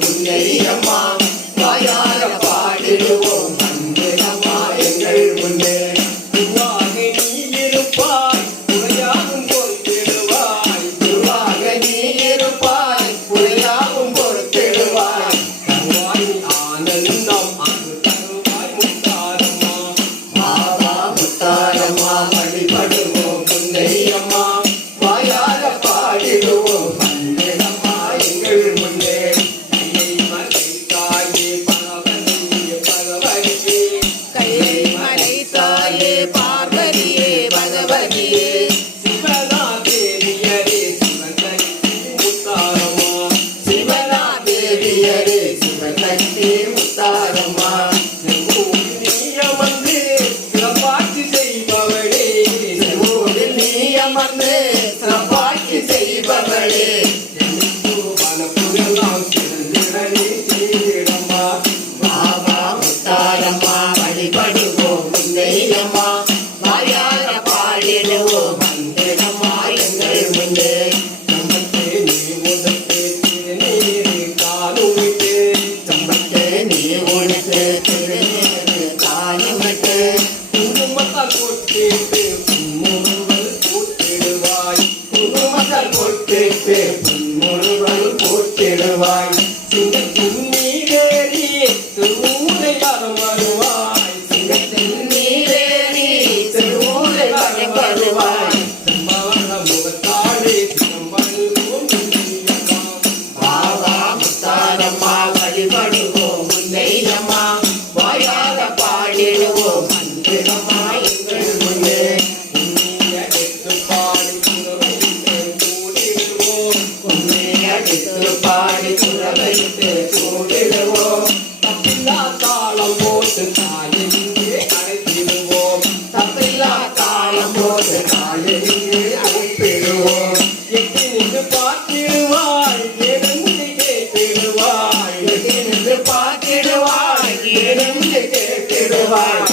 పుణ్యయ్యమ్మ Like this, like I feel inside பொட்டேட்டு முருவல் போட்டிடுவாய் புதுமகள் பொட்டேட்டு முருவல் போட்டிடுவாய் சிங்க படித்து பாடி புறவைத்து கூடிடுவோம் தப்பில்லா காலம் போட்டு தாயிங்கே அழைத்திடுவோம் தப்பில்லா காலம் போட்டு தாயிங்கே அழைத்திடுவோம் எட்டி நின்று பார்த்திடுவாய் ஏதென்று கேட்டிடுவாய். எட்டி நின்று பார்த்திடுவாய் ஏதென்று கேட்டிடுவாய்.